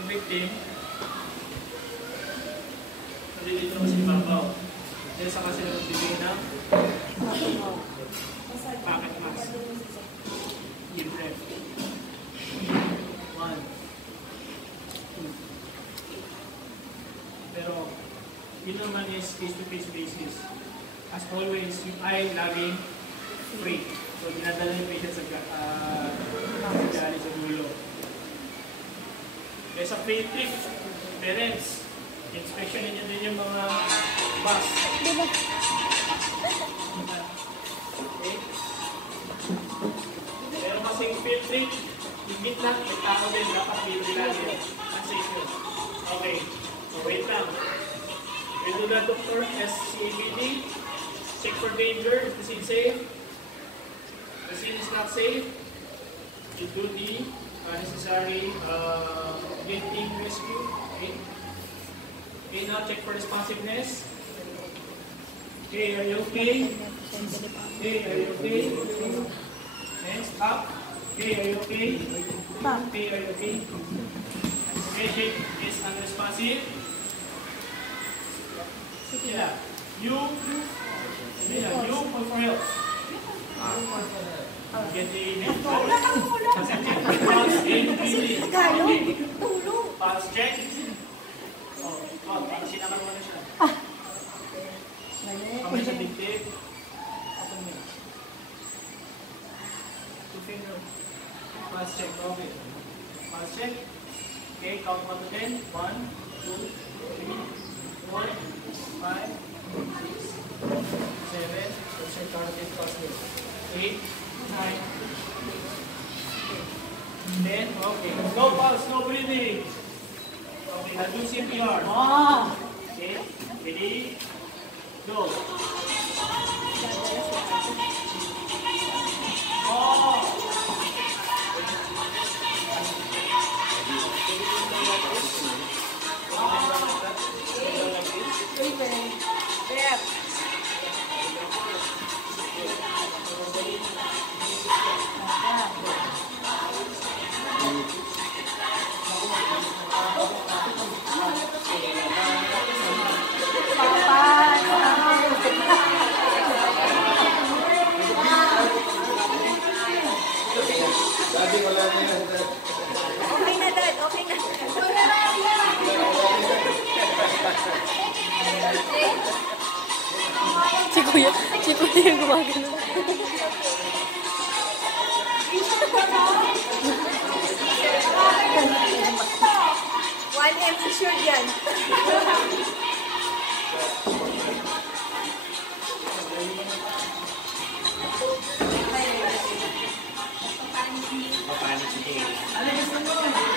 victim, nalilito naman sa ibabaw. Dahil sa kasi nagbibigay ng pocket mask. Deep breath. 1, 2. Pero, yun naman is face-to-face basis. As always, yung eye laging free. So, dinadala yung patient sa gali sa dulo. Kaya sa free trip, parents, inspection ninyo din yung mga bus. Okay? Pero kasing field trip, higit lang, may tao din, dapat bibili lagi. Unsafe yun. Okay, so wait lang. We do the doctor SCABD, check for danger, is the scene safe? The scene is not safe. You do the necessary getting rescue. Okay. Okay, now check for responsiveness. Okay, are you okay? Okay, are you okay? Next, up. Okay, are you okay? Okay, are you okay? Okay, Jake is unresponsive. Yeah. You call for help. Get the next one. Pulse check. Sinakal mo na siya. Kamay sa diktik. Two finger. Pulse check. Okay. Pulse check. Okay, count 1 to 10. 1, 2, 3, 4, 5, 6, 7. Check cardiac pulse rate. 8, 9, 10. Okay. No pulse, no breathing. Okay, I'll do CPR. Okay, ready? Go. Okay na, Dad. Okay na. Si Kuya yung gumagano. 1M insured yan. Ano gusto mo?